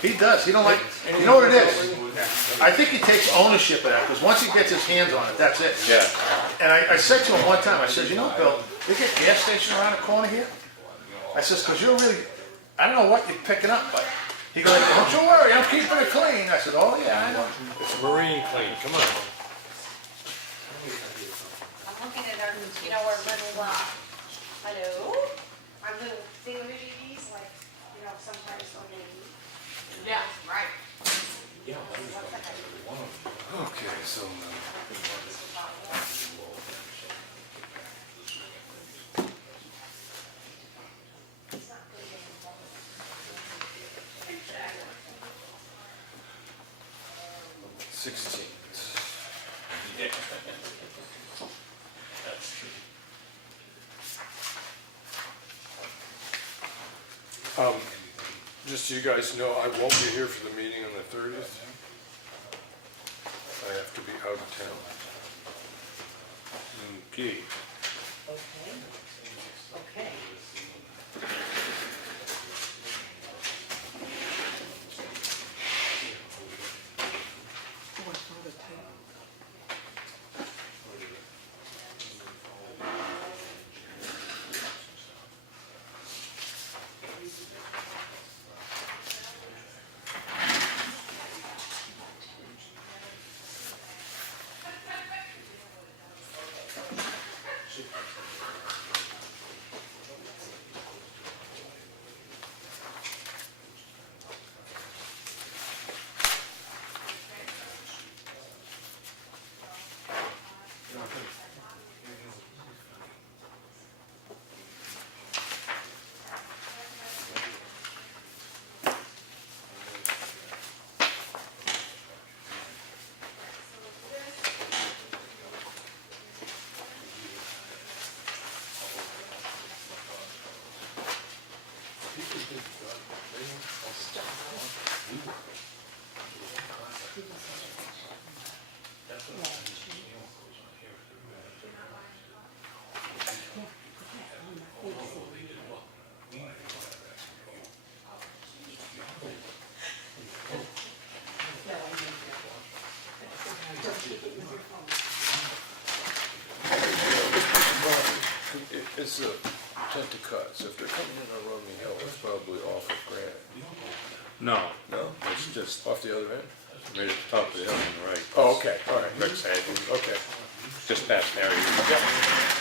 He does, he don't like, you know what it is? I think he takes ownership of that, because once he gets his hands on it, that's it. Yeah. And I said to him one time, I said, you know, Bill, they get a gas station around the corner here? I says, because you're really, I don't know what you're picking up, but he goes, don't you worry, I'm keeping it clean. I said, oh yeah, I know. It's marine clean, come on. I'm looking at our, you know, our little, hello? Our little thingamajiggies, like, you know, sometimes when they eat. Yeah, right. Okay, so. 16th. Just so you guys know, I won't be here for the meeting on the 30th. I have to be out of town. Okay. Okay. It's a tent to cut, so if they're coming in on Romney Hill, it's probably off of Grant. No, No? It's just off the other end? right at the top of the hill on the right. Oh, okay, all right. Rick's head, Okay. just past Harry.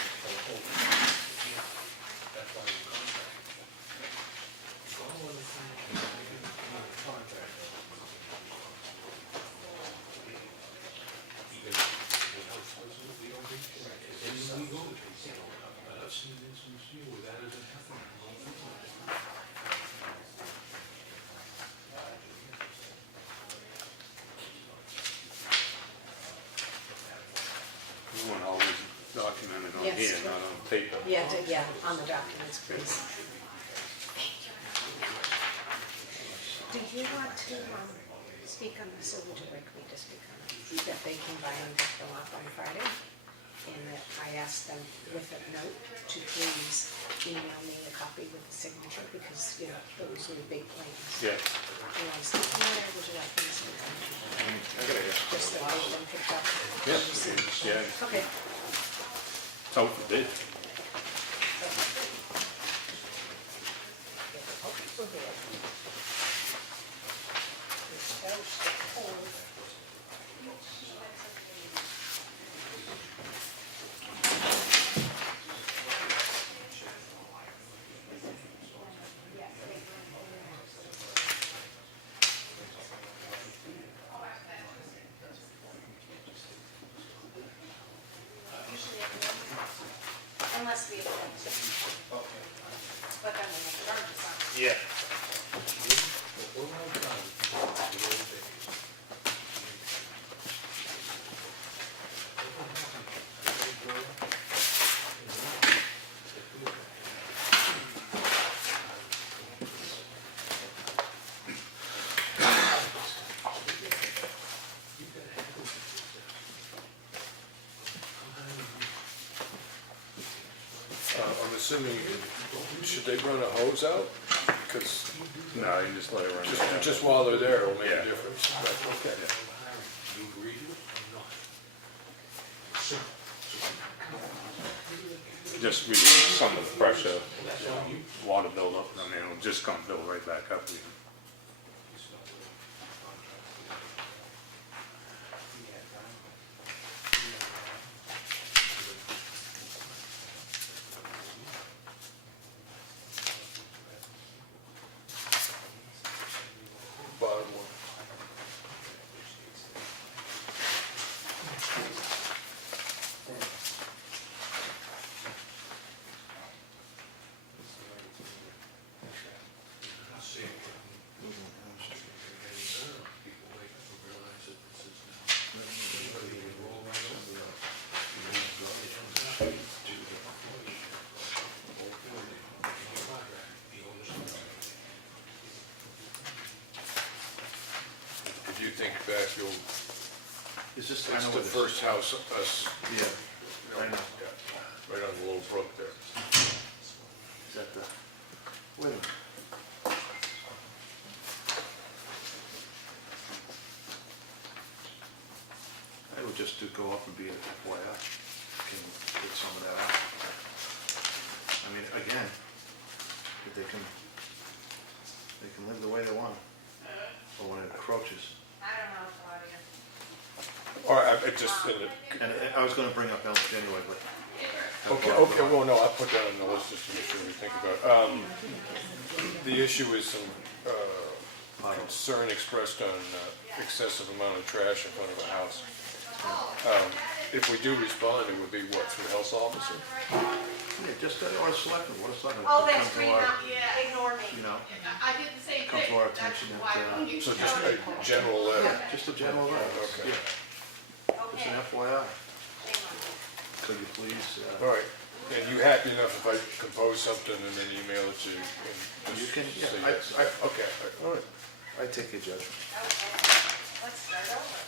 We want all these documented on Yes. here, not on paper. Yeah, on the documents, please. Do you want to speak on this, or would you like me to speak on it? That they came by and picked them up on Friday, and that I asked them with a note to please email me a copy with the signature, because, you know, those were big plans. Yeah. Do you want to speak on it, or would you like me to speak on it? I got it. Just that they've been picked up? Yeah. Okay. It's out for bid. Unless we have, but then we have charges on it. Yeah. I'm assuming, should they run a hose out? because No, you just let it run. just while they're there, it'll make Yeah. a difference. Right, okay. Just reduce some of the pressure, water buildup, I mean, it'll just come build right back up again. Bottom one. If you think back, you'll, Is this, I it's know the what this first house, Yeah, I know. yeah, right on the little brook there. Is that the, wait a minute. I would just do go up and be an FYI, can get some of that out. I mean, again, if they can live the way they want, or when it encroaches. I don't know, Claudia. All right, I just, And I was gonna bring up Elk anyway, but. okay, well, no, I'll put that on the list just to make sure we think about it. The issue is some concern expressed on excessive amount of trash in front of a house. If we do respond, it would be what, through health officer? Yeah, just, or selectmen, what is that? Oh, that's green, ignore me. You know, I did the same come thing. to our That's attention why that, you So showed just it. a general letter. just a general letter, Okay. yeah, just Okay, an hang FYI. on. Could you please, All right, and you happy enough if I compose something and then email it to you? And you just can, say yeah, yes? Okay, all right, I take your judgment. Okay, let's start over.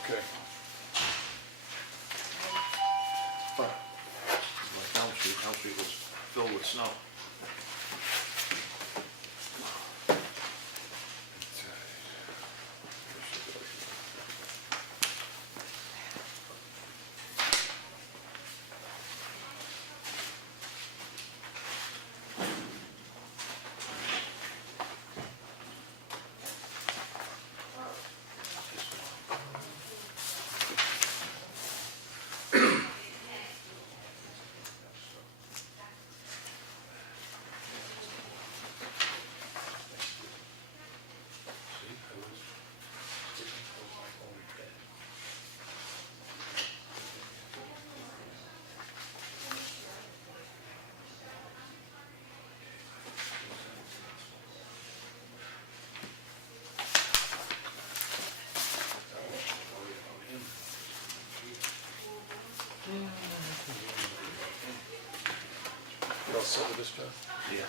okay. But, like Elm Street was filled with snow. You all set with this, John? Yeah.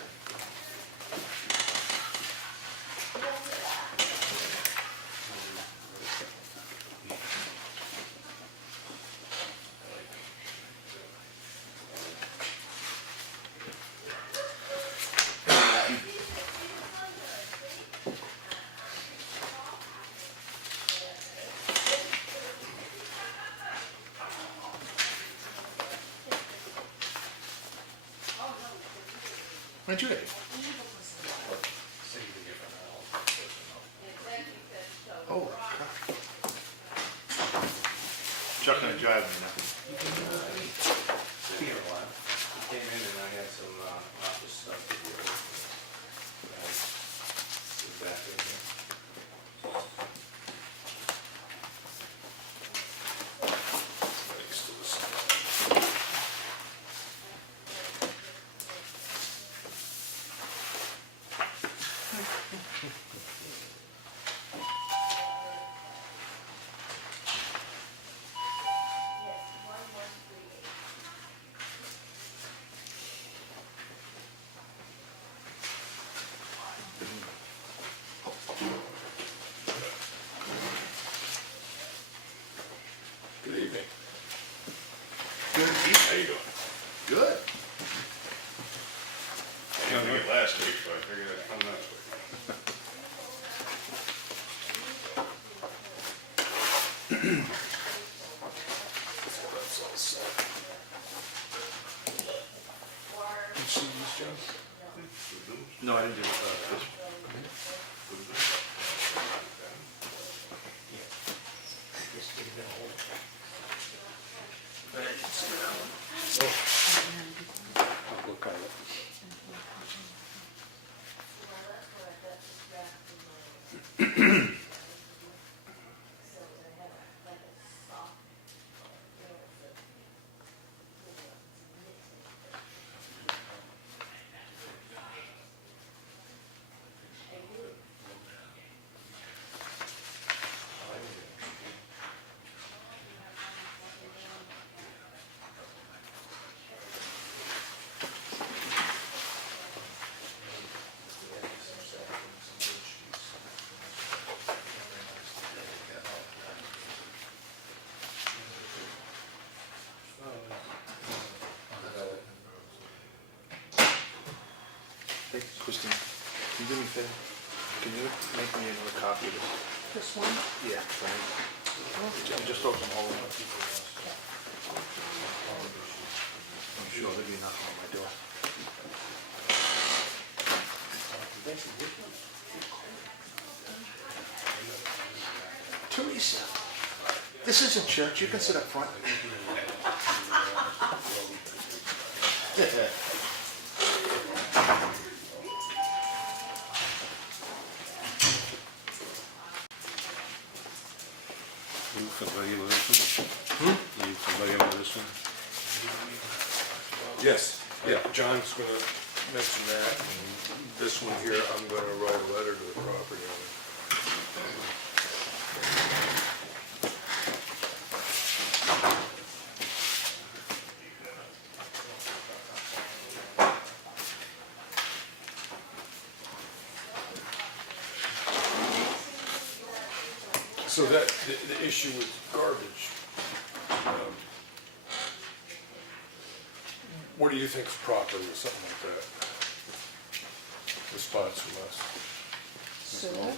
When'd you get it? Oh, crap. Chuck and a jive, you know. Here a while. He came in and I had some office stuff to do. Back in here. Thanks to this. Good evening. Good. How you doing? Good. I didn't forget last week. That's all set. You see these, John? No, I didn't do this. I'll look at it. Hey, Christine, can you do me a favor? Can you make me another copy of this? This one? Yeah, thanks. Just throw some hole in it. I'm sure there'll be nothing on my door. Teresa, this isn't church. You can sit up front. Are you familiar with this one? Are you familiar with this one? Yes, yeah, John's gonna mention that, and this one here, I'm gonna write a letter to the property owner. So that, the issue with garbage, what do you think is proper with something like that? Response from us. Sewer?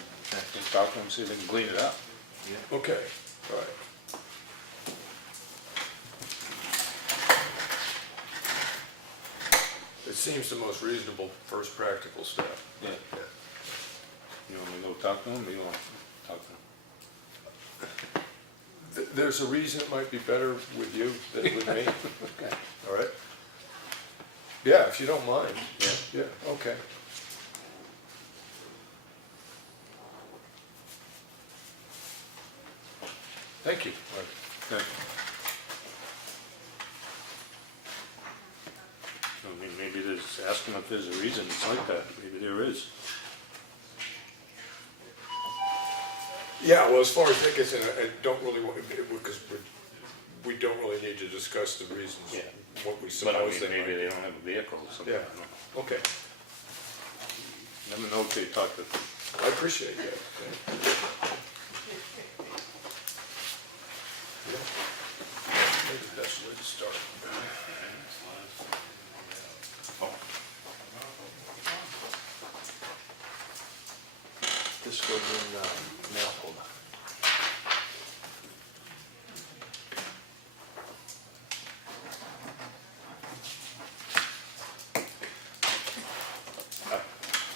Just talk to them, see if they can clean it up. Okay, all right. It seems the most reasonable first practical step. Yeah. You want me to go talk to them, or you want to talk to them? There's a reason it might be better with you than with me. Okay. All right? Yeah, if you don't mind. Yeah. Yeah, okay. Thank you. Okay. I mean, maybe there's, ask them if there's a reason it's like that, maybe there is. Yeah, well, as far as that gets in, I don't really want, because we don't really need to discuss the reasons, Yeah. what we But I suppose mean, they maybe might. they don't have a vehicle or something, I Yeah. don't know. Okay, Never know if they talk to, I appreciate that. Yeah. Maybe that's the way to start. This goes in mail folder.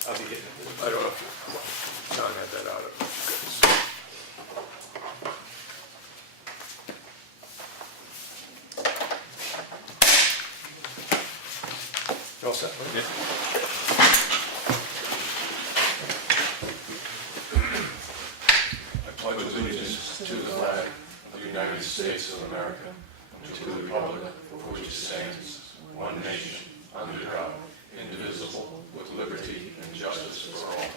I'll be getting it. I don't know if John had that out of his. You all set, right? I pledge allegiance to the flag of the United States of America, and to the republic for which it stands, one nation, under God, indivisible, with liberty and justice for all.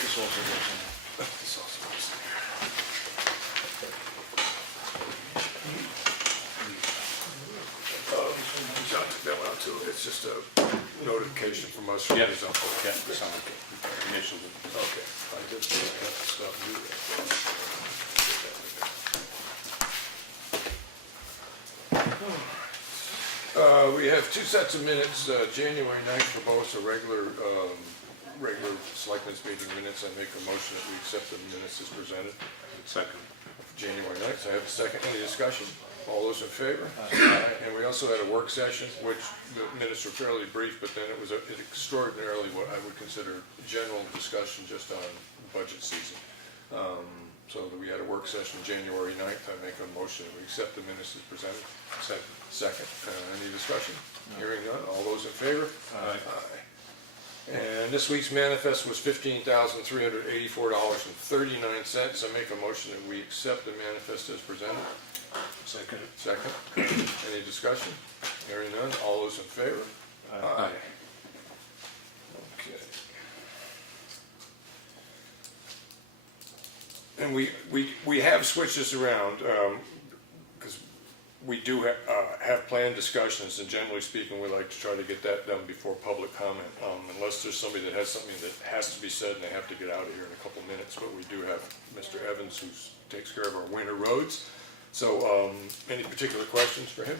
This also goes in. This also goes in here. John took that one out too. It's just a notification from us. yeah, there's a whole cat, some initials. Okay. I just got the stuff new. We have two sets of minutes, January 9th for both, a regular regular selectmen's meeting minutes, I make a motion that we accept the minutes as presented. Second. January 9th, I have a second. Any discussion? All those in favor? Aye. And we also had a work session, which the minutes were fairly brief, but then it was an extraordinarily what I would consider general discussion just on budget season. So we had a work session January 9th. I make a motion that we accept the minutes as presented. Second. Second. Any discussion? Hearing none. All those in favor? Aye. Aye. And this week's manifest was $15,384.39. I make a motion that we accept the manifest as presented. Second. Second. Any discussion? Hearing none. All those in favor? Aye. Okay. And we have switched this around, because we do have planned discussions, and generally speaking, we like to try to get that done before public comment, unless there's somebody that has something that has to be said and they have to get out of here in a couple minutes. But we do have Mr. Evans, who takes care of our winter roads. So any particular questions for him?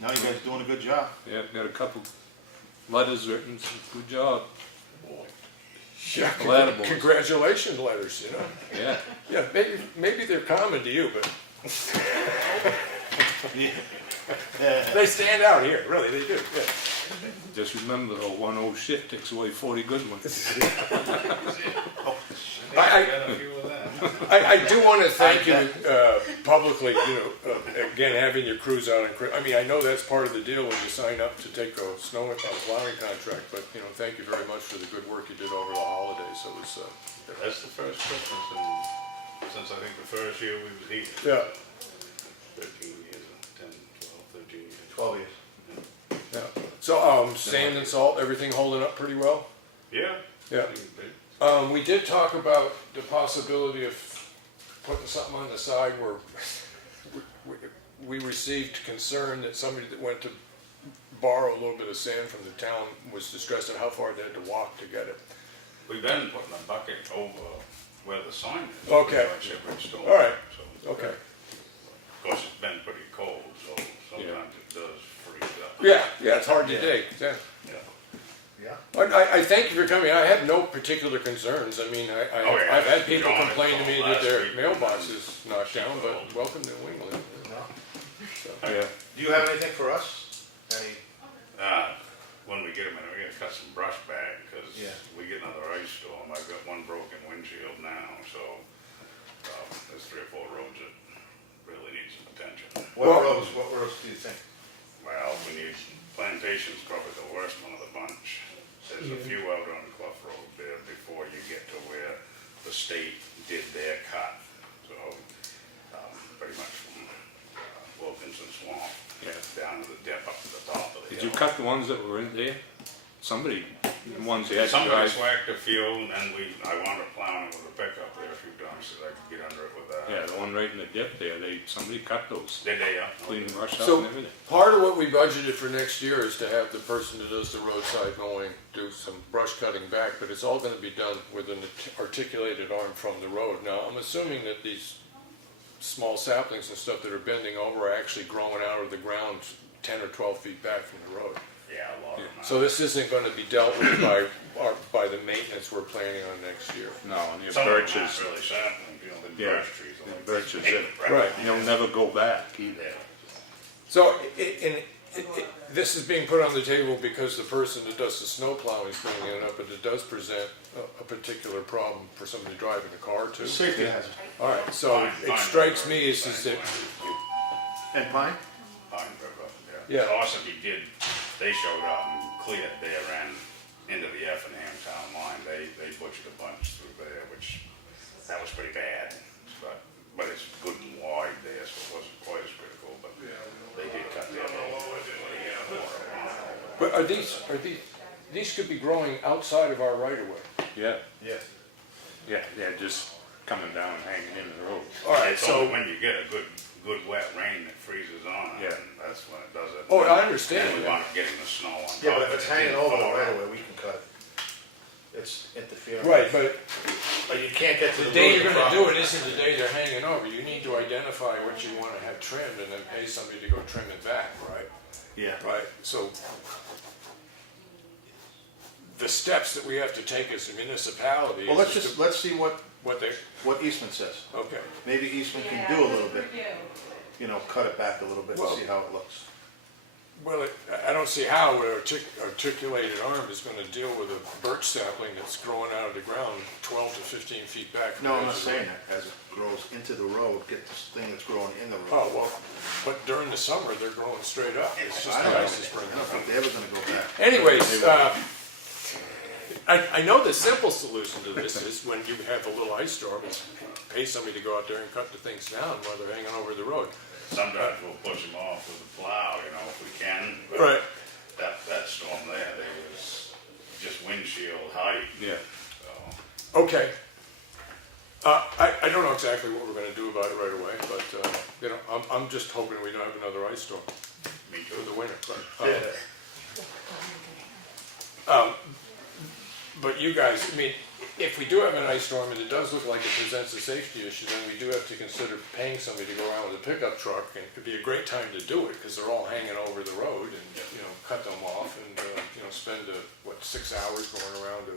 No, you guys doing a good job. Yeah, got a couple letters written, so good job. Yeah, Glad about it. congratulations letters, you know. Yeah. Yeah, maybe they're common to you, but they stand out here, really, they do. Yeah. Just remember, though, 1 old shit takes away 40 good ones. I do want to thank you publicly, again, having your crews out. I mean, I know that's part of the deal when you sign up to take a snow and plowing contract, but, thank you very much for the good work you did over the holidays. It was, That's the first Christmas since I think the first year we was here. yeah, 13 years, 10, 12, 13 years. 12 years. yeah. So, sand and salt, everything holding up pretty well? Yeah. Yeah. We did talk about the possibility of putting something on the side where we received concern that somebody that went to borrow a little bit of sand from the town was distressed at how far they had to walk to get it. We've been putting a bucket over where the sign is. Okay. All All right. Okay. Of course, it's been pretty cold, so sometimes it does freeze up. Yeah, it's hard to dig. Yeah. Yeah. I thank you for coming. I have no particular concerns. I mean, I've had people John complain to me that called their last week. mailbox is knocked down, but welcome to New England. No. So, Yeah. Do you have anything for us? Any? When we get them in, we're gonna cut some brush back, because Yeah. we get another ice storm. I've got one broken windshield now, so there's 3 or 4 roads that really need some attention. What roads do you think? Well, we need, Plantation's probably the worst one of the bunch. There's a few out on Clough Road there before you get to where the state did their cut. So, pretty much from Wilkinson Swamp down to the dip up to the top of the Did hill. you cut the ones that were in there? Somebody, the ones they had to Somebody drive. swacked a few, and I wound up plowing it with a pickup there a few times so I could get under it with that. Yeah, the one right in the dip there, somebody cut those. Did they, Clean the brush out So and everything. part of what we budgeted for next year is to have the person that does the roadside mowing do some brush cutting back, but it's all gonna be done with an articulated arm from the road. Now, I'm assuming that these small saplings and stuff that are bending over are actually growing out of the ground 10 or 12 feet back from the road. Yeah, a lot of them. So this isn't gonna be dealt with by the maintenance we're planning on next year. No, and your Some of them birches. aren't really sapling, the Yeah, birch trees. are the like birches, big, Right. You'll never go back either. Yeah. So, this is being put on the table because the person that does the snow plowing is bringing it up, but it does present a particular problem for somebody driving a car too. Safety hazard. All right, so it strikes me as that, And pine? Pine River, Yeah. yeah. Ossipee did, they showed up and cleared their end into the Effingham town line. They butchered a bunch through there, which, that was pretty bad. But it's good and wide there, so it wasn't quite as critical, but they did cut their road. but are these could be growing outside of our right of way? Yeah, Yes. yeah, just coming down and hanging in the road. All right, It's only so, when you get a good wet rain that freezes on it, Yeah. and that's when it does it. oh, I understand And we that. want getting the snow on top. Yeah, but if of it's it, hanging didn't over the fall right out. of way, we can cut it. It's interfering. Right, but But you can't get to the the day root you're of the gonna do problem. it isn't the day they're hanging over. You need to identify what you wanna have trimmed and then pay somebody to go trim it back, right? Yeah. Right, so the steps that we have to take as a municipality. Well, is let's see what Eastman Eastman says. okay. Maybe Eastman can do a little bit, you know, cut it back a little bit and Well- see how it looks. Well, I don't see how an articulated arm is gonna deal with a birch sapling that's growing out of the ground 12 to 15 feet back. from No, the I'm not edge of the saying road. that. As it grows into the road, get this thing that's growing in the road. Oh, well, but during the summer, they're growing straight up. It's just I the don't know. ice is I bringing don't it think up. they're ever gonna go back. Anyways, I know the simple solution to this is when you have a little ice storm, is pay somebody to go out there and cut the things down while they're hanging over the road. Sometimes we'll push them off with a plow, you know, if we can. but Right. That storm there, was just windshield height. Yeah. So, Okay. I don't know exactly what we're gonna do about it right away, but, you know, I'm just hoping we don't have another ice storm me through too. the winter. Yeah. But you guys, I mean, if we do have an ice storm and it does look like it presents a safety issue, then we do have to consider paying somebody to go around with a pickup truck, and it could be a great time to do it, because they're all hanging over the road, and, you know, cut them off, and, you know, spend, 6 hours going around to,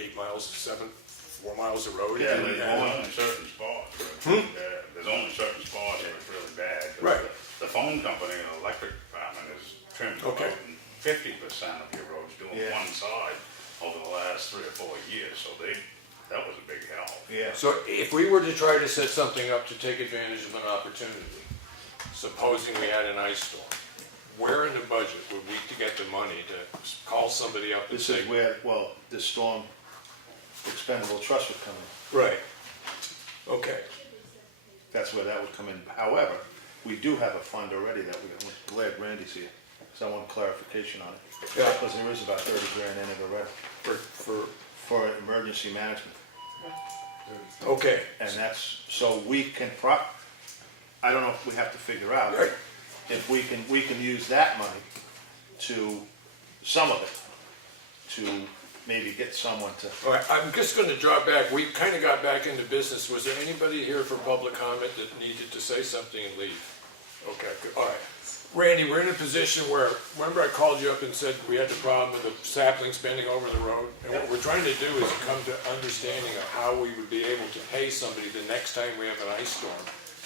8 miles, 4 miles of road? Yeah, And- there's only certain spots where it's really bad. There's only certain spots where it's really bad. 'Cause Right. The phone company and the electric department has trimmed Okay. about 50% of your roads doing Yeah. one side over the last 3 or 4 years, so that was a big help. Yeah. So if we were to try to set something up to take advantage of an opportunity, supposing we had an ice storm, where in the budget would we to get the money to call somebody up and This say? is where, well, the storm expendable trust would come in. Right. Okay. That's where that would come in. However, we do have a fund already that we're glad Randy's here. So I want clarification on it. Yeah. Because there is about 30 grand in it already for emergency management. Okay. And that's, so we can I don't know if we have to figure out Right. if we can use that money to, some of it, to maybe get someone to, All right, I'm just gonna drop back. We kinda got back into business. Was there anybody here for public comment that needed to say something and leave? Okay, good. All right. Randy, we're in a position where, remember I called you up and said we had the problem with the saplings bending over the road? And what we're trying to do is come to understanding of how we would be able to pay somebody the next time we have an ice storm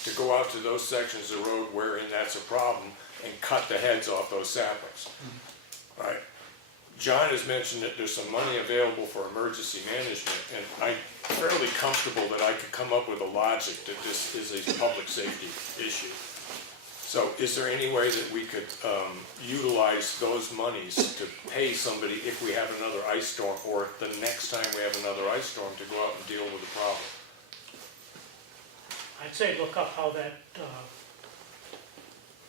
to go out to those sections of road wherein that's a problem and cut the heads off those saplings. All right. John has mentioned that there's some money available for emergency management, and I'm fairly comfortable that I could come up with a logic that this is a public safety issue. So is there any way that we could utilize those monies to pay somebody if we have another ice storm, or the next time we have another ice storm to go out and deal with the problem? I'd say look up how that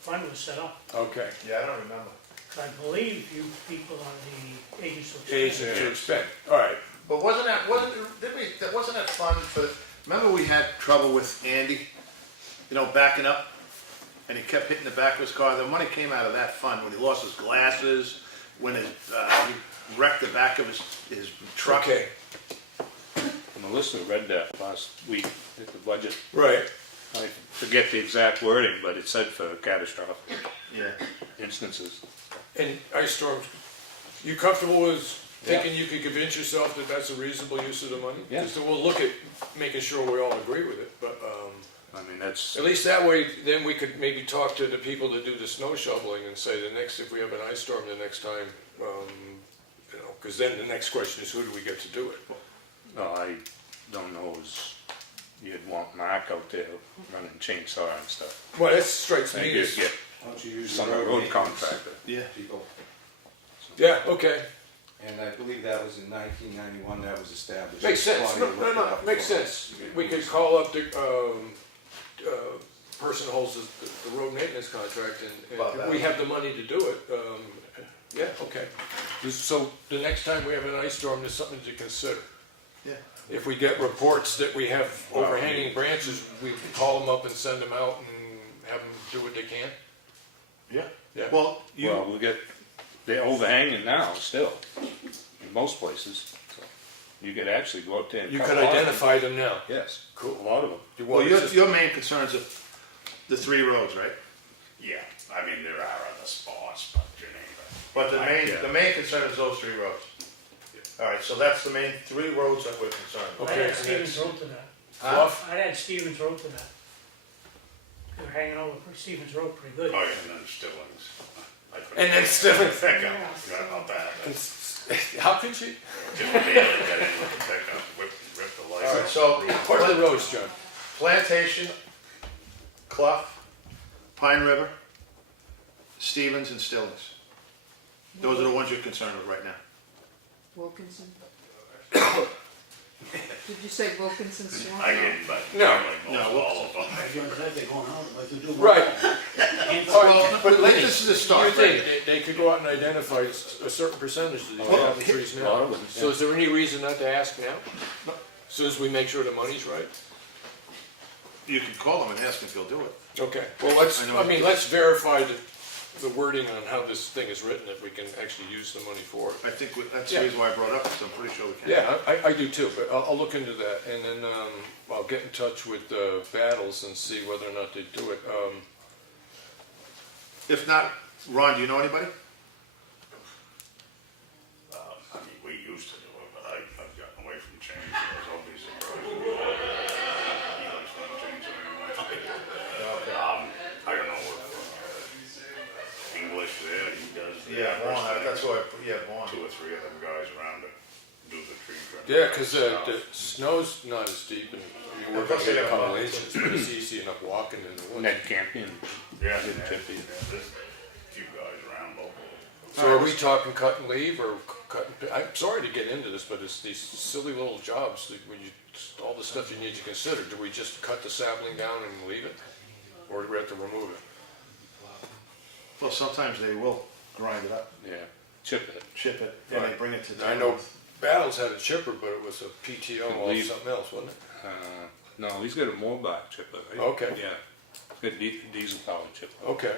fund was set up. Okay. yeah, I don't remember. 'Cause I believe you people are the agents of. Agent to expect, all right. But wasn't that fun for, remember we had trouble with Andy, you know, backing up? And he kept hitting the back of his car. The money came out of that fund when he lost his glasses, when he wrecked the back of his truck. Okay, Melissa read that last week at the budget. right. I forget the exact wording, but it said for catastrophic Yeah. instances. And ice storms, you comfortable with thinking you could convince yourself that that's a reasonable use of the money? Yeah. So we'll look at making sure we all agree with it, but, I mean, that's, at least that way, then we could maybe talk to the people that do the snow shoveling and say if we have an ice storm the next time, you know, because then the next question is who do we get to do it? no, I don't know, you'd want Mark out there running chainsaw and stuff. Well, that strikes I me think as, you'd get Don't you use some the road maintenance contractor. Yeah. people? yeah, okay, And I believe that was in 1991 that was established. makes sense, Claudia looked it no, up makes for us. sense. We could call up the, person who holds the road maintenance contract, About and that. we have the money to do it, yeah, okay. So the next time we have an ice storm, there's something to consider. Yeah. If we get reports that we have overhanging branches, we can call them up and send them out and have them do what they can. Yeah. Yeah. Well, Well, we get, they're overhanging now still, in most places. So you could actually go out there and You cut could a lot of them. identify them now. Yes, Cool. a lot of them. You well, want to just- your main concerns are the 3 roads, right? Yeah, I mean, there are other spots, but Geneva. But Yeah. the main concern is those 3 roads. All right, so that's the main 3 roads that we're concerned with. I'd Okay, add and Stevens that's- Road to that. Bluff, I'd add Stevens Road to that. They're hanging over Stevens Road pretty good. Oh, yeah, and then Stillings. I couldn't and then Stevens. think of, about that. How could you? Just be able to get in with the pickup, rip the lights All right, out. so What are the roads, John? Plantation, Clough, Pine River, Stevens, and Stillings. Those are the ones you're concerned with right now. Wilkinson? Did you say Wilkinson Swamp? I didn't, but No. probably most all of them. Right. But this is a You start. think they could go out and identify a certain percentage of these problem trees A lot now? of them, So is there any reason not to ask now? As soon as we make sure the money's right? You can call them and ask if they'll do it. Okay, well, let's verify the wording on how this thing is written, if we can actually use the money for it. I think that's Yeah. the reason why I brought it up, because I'm pretty sure we can. Yeah, I do too, but I'll look into that, and then I'll get in touch with Battles and see whether or not they do it. If not, Ron, do you know anybody? I mean, we used to do it, but I've gotten away from change, so I'll be surprised. He likes to change it anyway. I don't know what, English there, he does. the Yeah, Vaughn, first that's thing. why, Vaughn. 2 or 3 of them guys around to do the tree trim. Yeah, because Stuff. the snow's not as deep, and I mean, we're Plus gonna they get a got couple buckets. inches, but it's easy enough walking in the woods. Ned Campion. Yeah, Didn't yeah, tip you. there's a few guys around local. So are we talking cut and leave, or cut and, I'm sorry to get into this, but it's these silly little jobs, that when you, all the stuff you need to consider. Do we just cut the sapling down and leave it? Or do we have to remove it? Well, sometimes they will grind it up, Yeah, chip it. chip it, and they Right. bring it to the. I know Battles had a chipper, but it was a PTO or Leave. something else, wasn't it? No, he's got a more back chipper. Right? Okay. Yeah, good diesel powered chipper. Okay.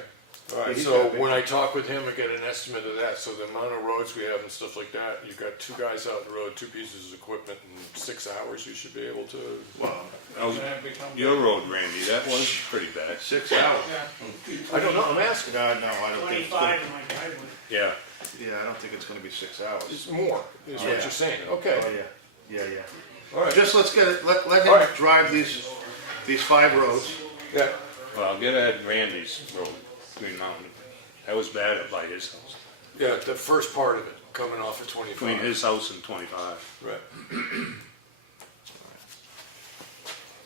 All right, He's so got a big- when I talk with him, I get an estimate of that, so the amount of roads we have and stuff like that, you've got 2 guys out the road, 2 pieces of equipment, in 6 hours, you should be able to. Well, Your road, Randy, that was pretty bad. 6 hours. I don't know, I'm asking. No, I don't think it's 25 gonna, in my driveway. Yeah, yeah, I don't think it's gonna be 6 hours. It's more, is what Yeah. you're saying, Oh, okay. yeah. All right, Just let's get it, let All him right. drive these 5 roads. yeah, well, I'll get at Randy's road, Green Mountain. That was bad up by his house. yeah, the first part of it, coming off of Between 25. his house and 25. Right.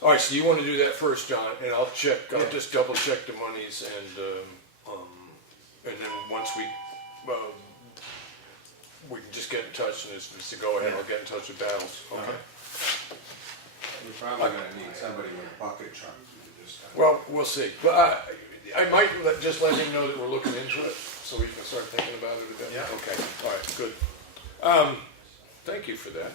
All right, so you want to do that first, John, and I'll just double check the monies, and then once we can just get in touch, and if it's a go ahead, I'll get in touch with Battles. Okay. You're probably gonna need somebody with a bucket truck to just. Well, we'll see, but I might just let him know that we're looking into it, so we can start thinking about it a bit. Yeah. Okay, all right, good. Thank you for that.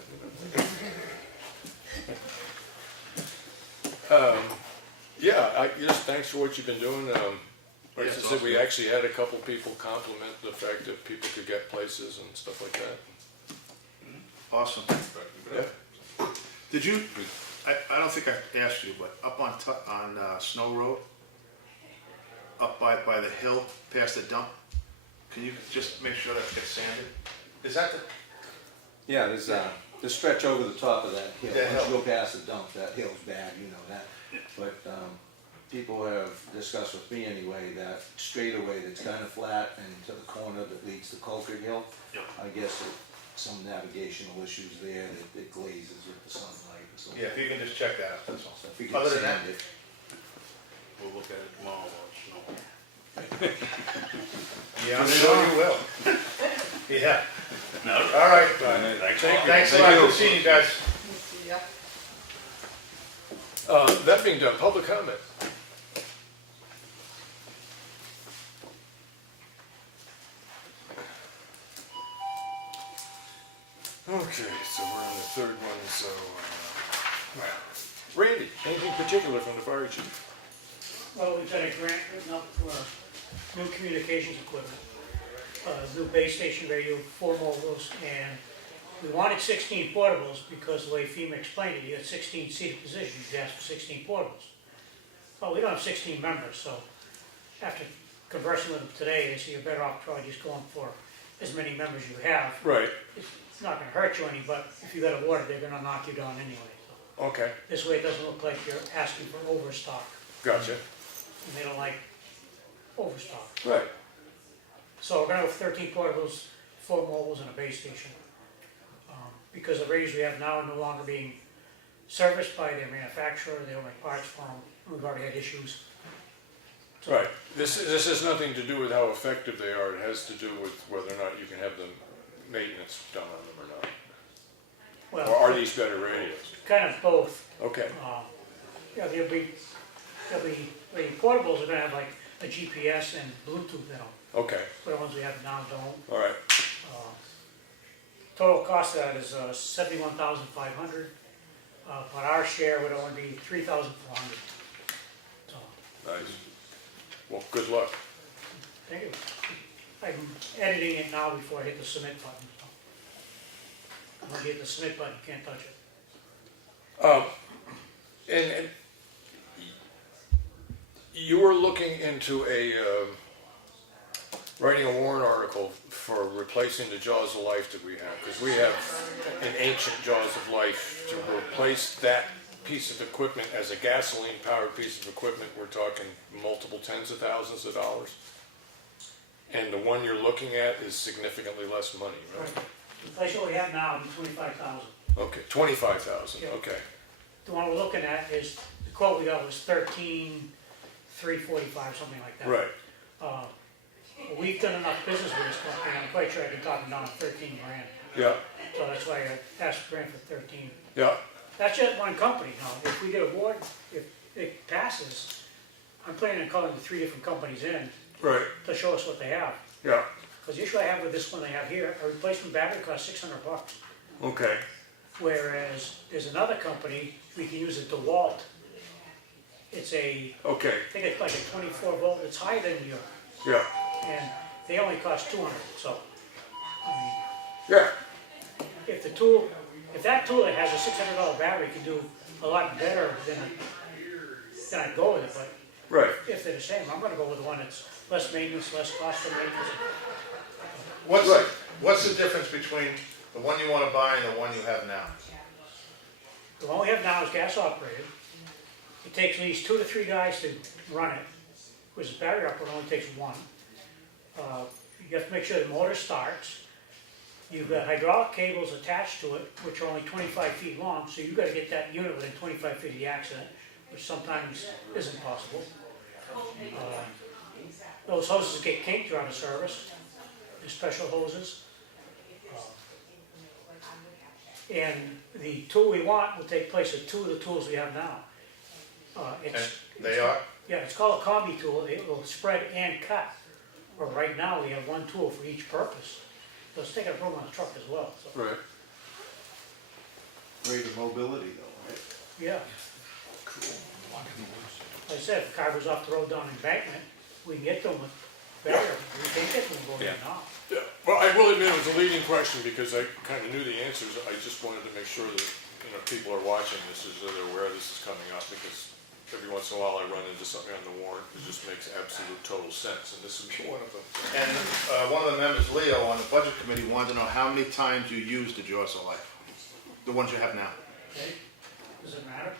Yeah, just thanks for what you've been doing. Like I Yeah, it's said, we awesome. actually had a couple people compliment the fact that people could get places and stuff like that. Awesome. Yeah. Did you, I don't think I asked you, but up on Snow Road, up by the hill, past the dump, can you just make sure that gets sanded? Is that the, Yeah, there's a stretch over the top of that hill. That Once you hill. go past the dump, that hill's bad, you know that. But people have discussed with me anyway, that straightaway that's kind of flat and to the corner that leads to Colford Hill. Yep. I guess that some navigational issues there, that it glazes with the sunlight or something. yeah, if you can just check that out, that's all. So if we can Other than sand that, it. We'll look at it tomorrow, while it's snowing. yeah, I'm sure you will. Yeah, No. all right. Thanks a lot, good seeing you guys. That being done, public comment. Okay, so we're on the 3rd one, so, Randy, anything particular from the fire chief? Well, we've got a grant written up for new communications equipment, new base station radio, 4 mobiles, and we wanted 16 portables because the way FEMA explained it, you had 16 seated positions, you asked for 16 portables. Well, we don't have 16 members, so after conversing with them today, they say you're better off probably just going for as many members you have. Right, It's not gonna hurt you any, but if you got a water, they're gonna knock you down anyway. So okay, this way it doesn't look like you're asking for overstock, gotcha, and they don't like overstock. right, So we're gonna have 13 portables, 4 mobiles, and a base station. Because the radios we have now are no longer being serviced by their manufacturer, they don't make parts for them, we've already had issues. So- right. This has nothing to do with how effective they are, it has to do with whether or not you can have the maintenance done on them or not. Or Well, are these better radios? kind of both. Okay, Yeah, the portables are gonna have like a GPS and Bluetooth in them, okay, but the ones we have now don't. all right, Total cost of that is $71,500, but our share would only be $3,400. So, nice. Well, good luck. thank you. I'm editing it now before I hit the submit button. So. Once you hit the submit button, you can't touch it. And you were looking into writing a warrant article for replacing the jaws of life that we have, because we have an ancient jaws of life. To replace that piece of equipment as a gasoline-powered piece of equipment, we're talking multiple tens of thousands of dollars. And the one you're looking at is significantly less money, right? The place what we have now is $25,000. Okay, 25,000, Yeah. okay, The one we're looking at is, the quote we got was $13,345, something like that. right, We've done enough business with this company, I'm quite sure I can talk them down to 13 grand. yeah, So that's why I asked grant for 13. yeah, That's just one company now. If we get a award, if it passes, I'm planning on calling the 3 different companies in right, to show us what they have. yeah, Because the issue I have with this one they have here, a replacement battery costs $600. okay, Whereas there's another company, we can use a DeWalt. It's I okay, think it's like a 24 volt, it's higher than yours. yeah, And they only cost $200, so. I mean, yeah, if that tool that has a $600 battery can do a lot better than I'd go with it, but right. if they're the same, I'm gonna go with the one that's less maintenance, less cost for maintenance. What's the difference between the one you wanna buy and the one you have now? The one we have now is gas operated. It takes at least 2 to 3 guys to run it, whereas the battery operated only takes 1. You have to make sure the motor starts. You've got hydraulic cables attached to it, which are only 25 feet long, so you've got to get that unit within 25 feet of the accident, which sometimes isn't possible. Those hoses get kinked throughout the service. They're special hoses. And the tool we want will take place of 2 of the tools we have now. And they are? Yeah, it's called a combi tool. It will spread and cut. Or right now, we have 1 tool for each purpose. Let's take a room on the truck as well, so, Right. Greater mobility though, right? yeah. Like I said, if the car goes off the road down embankment, we can get to them with barrier. We can't get to them going in now. Yeah, well, I will admit it was a leading question because I kind of knew the answers. I just wanted to make sure that, people are watching this, so they're aware this is coming up, because every once in a while I run into something on the warrant that just makes absolute total sense, and this would be one of them. And one of the members, Leo, on the budget committee wanted to know how many times you used the jaws of life, the ones you have now. Okay? Does it matter?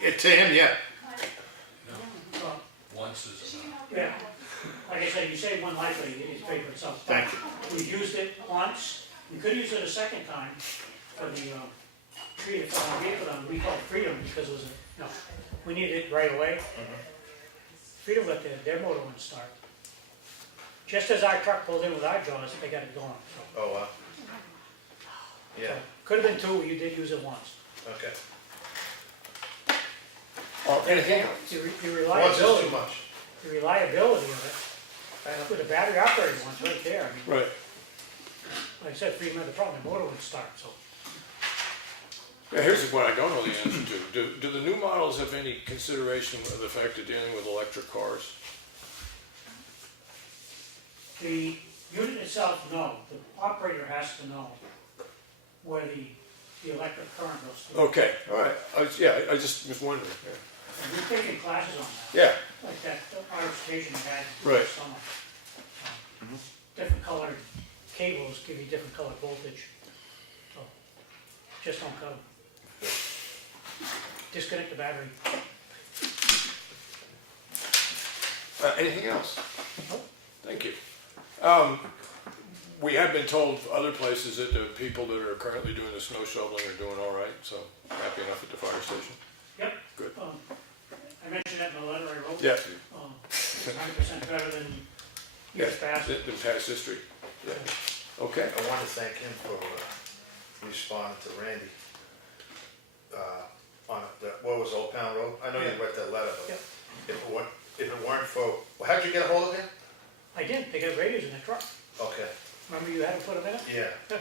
To him, yeah. Well, Once is enough. yeah. Like I said, you save one life, but it's paid for itself. Thank you. We've used it once. We could use it a second time for the vehicle on, we call it Freedom because it was, we needed it right away. Freedom let their motor one start. Just as our truck pulled in with our jaws, they got it going. So, Oh, wow. Yeah, could have been 2, you did use it once. okay. Anything else? The Once is reliability, too much. the reliability of it, with the battery operated ones right there, I mean, Right. like I said, Freedom had the problem, the motor wouldn't start, so. Yeah, here's what I don't know the answer to. Do the new models have any consideration of the fact of dealing with electric cars? The unit itself, no, the operator has to know where the electric current goes through. Okay, all right. I just was wondering. Yeah. And we've taken classes on that, Yeah, like that RFstation had Right. this summer. different colored cables give you different colored voltage. So, just don't cover. Disconnect the battery. Anything else? Nope. Thank you. We have been told other places that the people that are currently doing the snow shoveling are doing all right, so happy enough at the fire station. Yep. Good. I mentioned that in the letter I wrote. Yeah. 100% better than years past. The past history. Yeah. Okay. I want to thank him for responding to Randy. On what was Old Pound Road? I know you read that letter, but Yep. if it weren't for, how'd you get a hold of him? I did, they got radios in the truck. Okay, Remember you had to put them in it? yeah.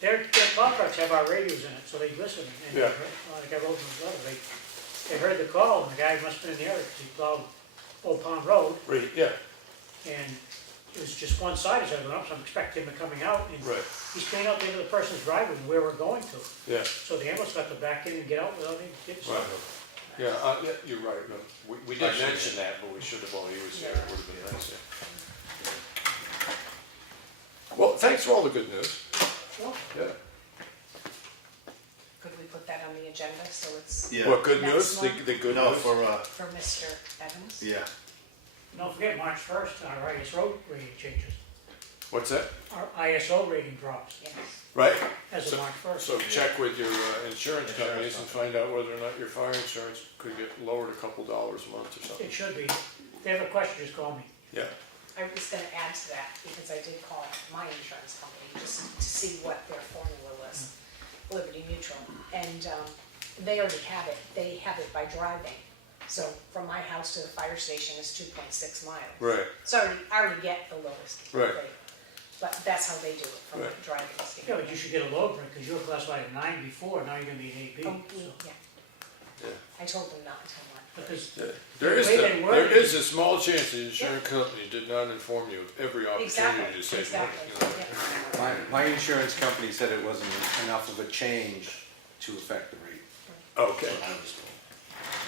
Their plow trucks have our radios in it, so they listen. And Yeah. like I wrote in the letter, they heard the call, and the guy must have been in the area, because he plowed Old Pond Road, Right, yeah, and it was just one side as I went up, so I'm expecting him coming out, and right, he's cleaning out into the person's driveway where we're going to. yeah, So the ambulance got to back in and get out without any tips. right. Yeah, yeah, you're right. No, we did mention that, but we should have, while he was here, it would have been nice. Yeah. Well, thanks for all the good news. Sure. Yeah. Could we put that on the agenda so it's Yeah. What, good Next news? one. The good No, news? for, for Mr. Evans? yeah. Don't forget, March 1st, our ISO rating changes. What's that? Our ISO rating drops Yes. Right? as of March 1st. So check with your insurance companies and find out whether or not your fire insurance could get lowered a couple dollars a month or something. It should be. If they have a question, just call me. Yeah, I was gonna add to that, because I did call my insurance company just to see what their formula was, Liberty Mutual, and they already have it, they have it by driving. So from my house to the fire station is 2.6 miles. right, So I already get the lowest Right. rate, but that's how they do it from a Right. driving Yeah, standpoint. but you should get a low break, because you were classified at 9 before, now you're gonna be an AB. Oh, so- yeah, yeah. I told them not until March. Because Yeah. There is a small chance the insurance company did not inform you of every opportunity to save money. Exactly, yeah. My insurance company said it wasn't enough of a change to affect the rate. Okay. I was told.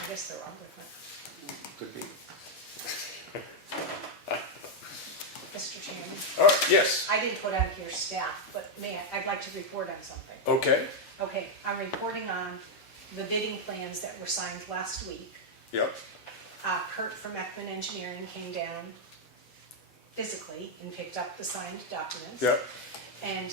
I guess they're all different. Could be. Mr. Chairman, All right, yes, I didn't put on here staff, but I'd like to report on something. okay, Okay, I'm reporting on the bidding plans that were signed last week. yep, Kurt from Effingham Engineering came down physically and picked up the signed documents. yep, And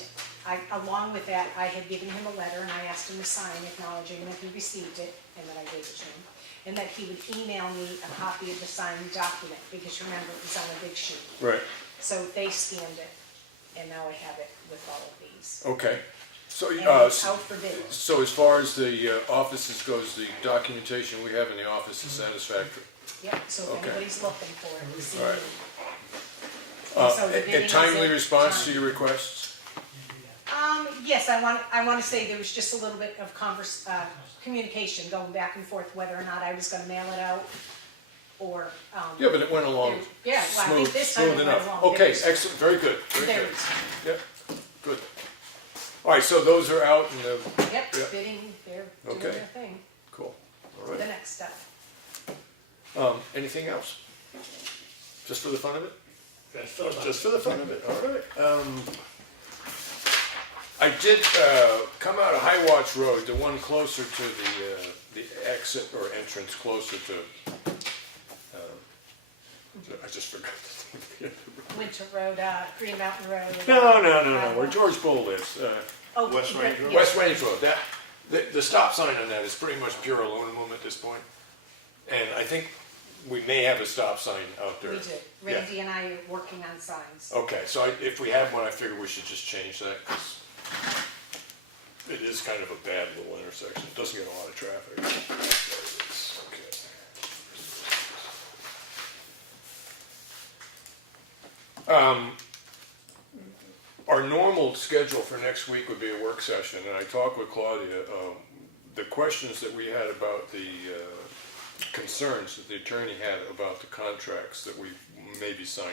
along with that, I had given him a letter and I asked him to sign acknowledging that he received it and that I gave it to him. And that he would email me a copy of the signed document, because remember, it was on a big sheet. right, So they scanned it, and now I have it with all of these. okay. So, And it's out for bid. so as far as the offices goes, the documentation we have in the office is satisfactory. Yep, so if Okay. anybody's looking for it, we see All right. it. And so the bidding A is timely in response to time. your requests? Yes, I want to say there was just a little bit of communication going back and forth, whether or not I was gonna mail it out, or, Yeah, but it went along yeah, well, I think smooth, this time it smooth went enough. along. Okay, There's- excellent, very good, very good. There's, Yep, good. All right, so those are out and, yep, Yeah. bidding, they're doing Okay. their thing, cool, all the right. next step. Anything else? Just for the fun of it? Just Just for the fun of it, all right. I did come out of High Watch Road, the one closer to the exit or entrance closer to, I just forgot the name. Winter Road, Green Mountain Road. No, where George Bull lives. Oh, West Range Road? yeah. West Range Road, the stop sign on that is pretty much pure aluminum at this point. And I think we may have a stop sign out there. We do. Yeah. Randy and I are working on signs. Okay, so if we have one, I figure we should just change that, because it is kind of a bad little intersection. It doesn't get a lot of traffic. There it is. Okay. Our normal schedule for next week would be a work session, and I talked with Claudia. The questions that we had about the concerns that the attorney had about the contracts that we may be signing,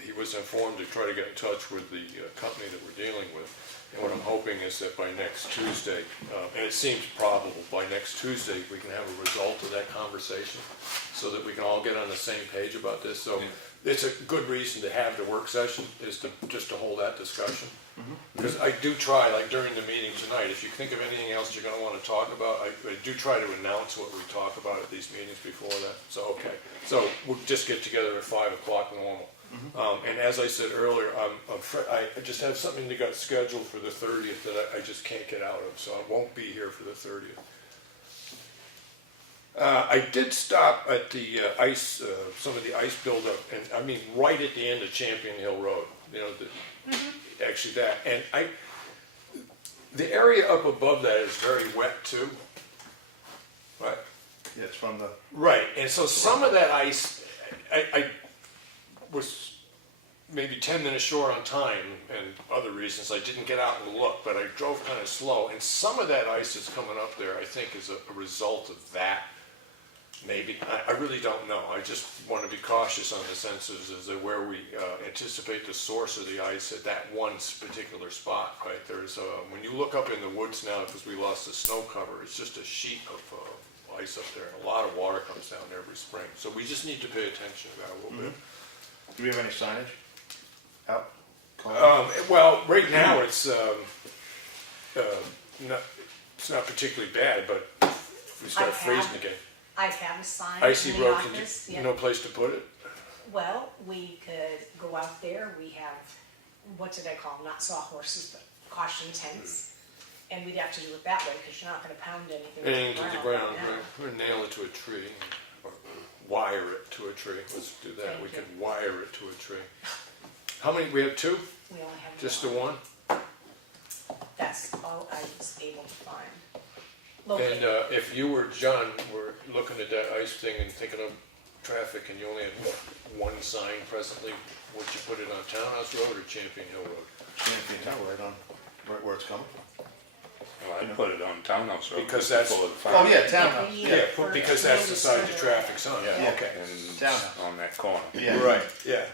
he was informed to try to get in touch with the company that we're dealing with. And what I'm hoping is that by next Tuesday, and it seems probable, by next Tuesday, we can have a result of that conversation so that we can all get on the same page about this. So it's a good reason to have the work session, is to, just to hold that discussion. Because I do try, like during the meeting tonight, if you think of anything else you're gonna wanna talk about, I do try to announce what we talk about at these meetings before that, so, okay. So we'll just get together at 5 o'clock normal. And as I said earlier, I just have something that got scheduled for the 30th that I just can't get out of, so I won't be here for the 30th. I did stop at the ice, some of the ice buildup, and I mean, right at the end of Champion Hill Road, you know, actually that, and the area up above that is very wet too. Right. Yeah, it's from the, Right, and so some of that ice, I was maybe 10 minutes short on time and other reasons I didn't get out and look, but I drove kind of slow, and some of that ice that's coming up there I think is a result of that. Maybe, I really don't know. I just want to be cautious on the senses as to where we anticipate the source of the ice at that one particular spot, right? There's, when you look up in the woods now, because we lost the snow cover, it's just a sheet of ice up there, and a lot of water comes down every spring. So we just need to pay attention to that a little bit. do we have any signage out? Well, right now it's not particularly bad, but if we start I have- freezing again. I have a sign Icy in the road, office. Yeah. no place to put it? Well, we could go out there, we have, what do they call them, not sawhorses, but caution tents. And we'd have to do it that way, because you're not gonna pound anything Into the right ground, now. right? Or nail it to a tree, or wire it to a tree. Let's do that. Thank We you. could wire it to a tree. How many, we have 2? We only have Just the one. one? That's all I was able to find. And Located. if you or John were looking at that ice thing and thinking of traffic and you only had one sign presently, would you put it on Townhouse Road or Champion Hill Road? Champion Hill, right where it's coming. Well, I'd put it on Townhouse Road. Because that's- before the Oh, fire. yeah, If townhouse, we need yeah. it for Because that's the notice side the further traffic's on. Yeah. Okay. And Townhouse. on that corner. Yeah. Right, yeah.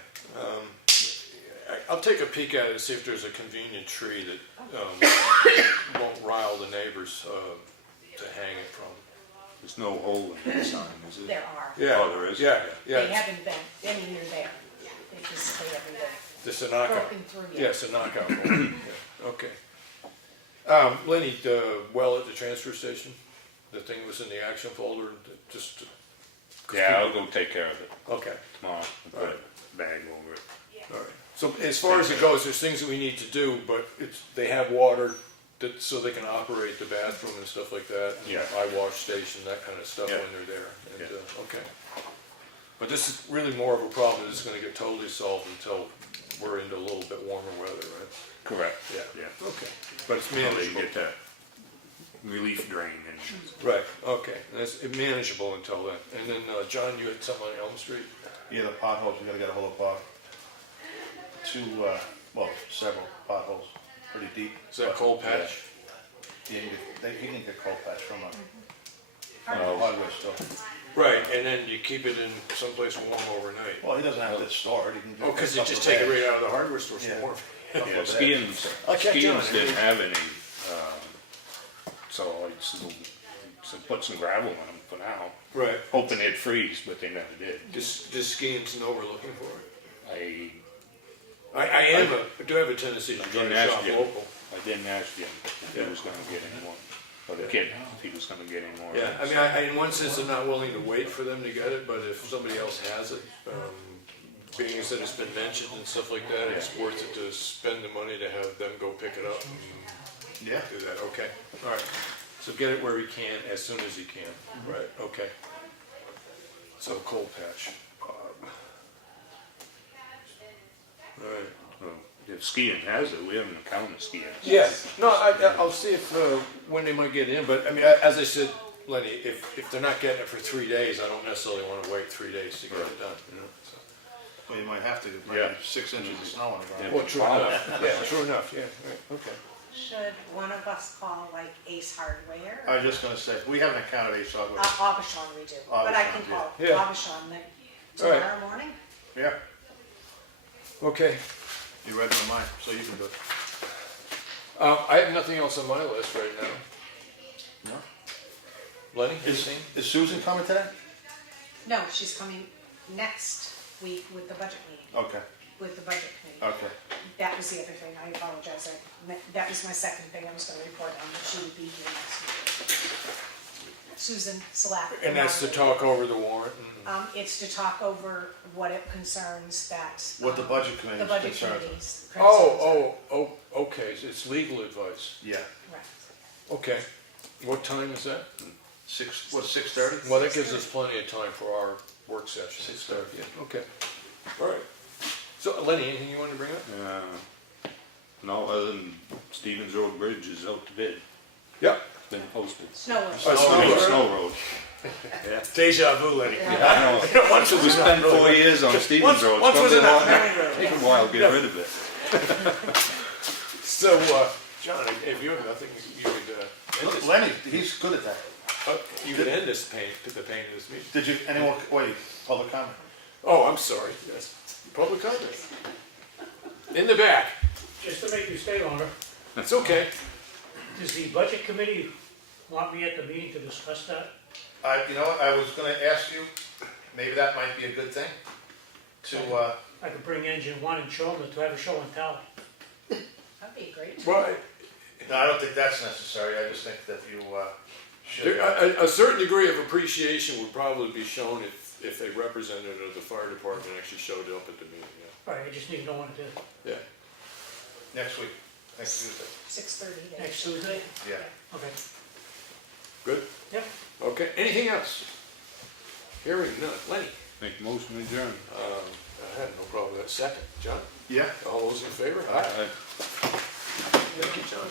I'll take a peek at it and see if there's a convenient tree that won't rile the neighbors to hang it from. There's no hole in the sign, is it? There are. Yeah. Oh, there is? Yeah, They yeah. haven't been anywhere there. They haven't been It's a knockout. broken through Yeah, yet. it's a knockout. Yeah, okay. Lenny, the well at the transfer station, the thing was in the action folder, just. Yeah, I'll go take care of it Okay, tomorrow. Put Alright. a bag over it. all right. So as far as it goes, there's things that we need to do, but they have water that, so they can operate the bathroom and stuff like that. and Yeah. Eye wash station, that kind of stuff Yeah. when they're there. And, Yeah. okay. But this is really more of a problem that's gonna get totally solved until we're into a little bit warmer weather, right? Correct. Yeah. Yeah. Okay. But it's Until they manageable. get that relief drain in. Right, okay. That's manageable until then. And then, John, you had something on Elm Street? Yeah, the potholes, we gotta get a hold of Bob. Several potholes, pretty deep. Is that coal patch? Yeah, he can get coal patch from a Oh. hardware store. Right, and then you keep it in someplace warm overnight. Well, he doesn't have to store it, he can. Oh, because get you a just couple take it of right bags. out of the hardware store Yeah. warm. Couple Yeah, of bags. I'll check John. Skians didn't have any, so I said put some gravel in them for now, Right. hoping they'd freeze, but they never did. Does skiing's know we're looking for it? I I do have a tendency to try didn't to ask shop you. local. I didn't ask him if he was gonna get any more, or the kid, if he was gonna get any more. Yeah, I mean, in one sense, I'm not willing to wait for them to get it, but if somebody else has it, being as that it's been mentioned and stuff like that, it's worth it to spend the money to have them go pick it up and Yeah, do that, okay, all right. So get it where he can, as soon as he can, right, okay. So coal patch, Bob. All right. Well, if skiing has it, we haven't counted skiing. Yeah, no, I'll see if, when they might get in, but, I mean, as I said, Lenny, if they're not getting it for 3 days, I don't necessarily wanna wait 3 days to get it done, you know, so. well, you might have to, Yeah. 6 inches of snow on the ground. Well, true enough, yeah, true enough, yeah, right, okay. Should one of us call like Ace Hardware? I was just gonna say, we have an account at Ace Hardware. Aubuchon we do, but I can Aubuchon, call yeah. Yeah. Aubuchon then All right. tomorrow morning. Yeah, Okay, you read my mind, so you can do it. I have nothing else on my list right now. No? Lenny, Is anything? Susan coming today? No, she's coming next week with the budget meeting, Okay, with the budget committee. okay. That was the other thing, I apologize, that was my second thing I was gonna report on, that she would be here next week. Susan Slack. And that's to talk over the warrant and, It's to talk over what it concerns that. What the budget committee The is budget concerned with. committee's. okay, so it's legal advice. Yeah. Right. Okay, what time is that? 6:30? Well, that gives us plenty of time for our work session. 6:30. Yeah, okay, all right. So Lenny, anything you wanted to bring up? No, other than Stevens Road Bridge is out to bid, Yeah. been posted. Snow Road. Snow I mean, Road. Snow Road. Yeah. Deja vu, Lenny. I know. Once it We was spent not 4 years on Stevens Once- Road. once was It's gonna enough. take a while to get rid of it. So, John, if you have nothing, you could, end Look, this, Lenny, he's good at that. you could end this pain, the pain of this meeting. Did you, anyone, wait, public comment? Oh, I'm sorry, yes. Public comment. In the back. Just to make you stay longer, That's okay. does the budget committee want me at the meeting to discuss that? You know what, I was gonna ask you, maybe that might be a good thing, to, I could bring engine one and show them to have a show and tell. That'd be great. Well, no, I don't think that's necessary, I just think that you, should. a certain degree of appreciation would probably be shown if a representative of the fire department actually showed up at the meeting, Right, I just need to know when it is. yeah. Next week, next Tuesday, 6:30. Next Tuesday? yeah. Okay. Good? Yep. Okay, anything else? Hearing none. Lenny? Make motion adjourn. I had no problem with that. Second. John? Yeah? All those in favor? Aye. Thank you, John.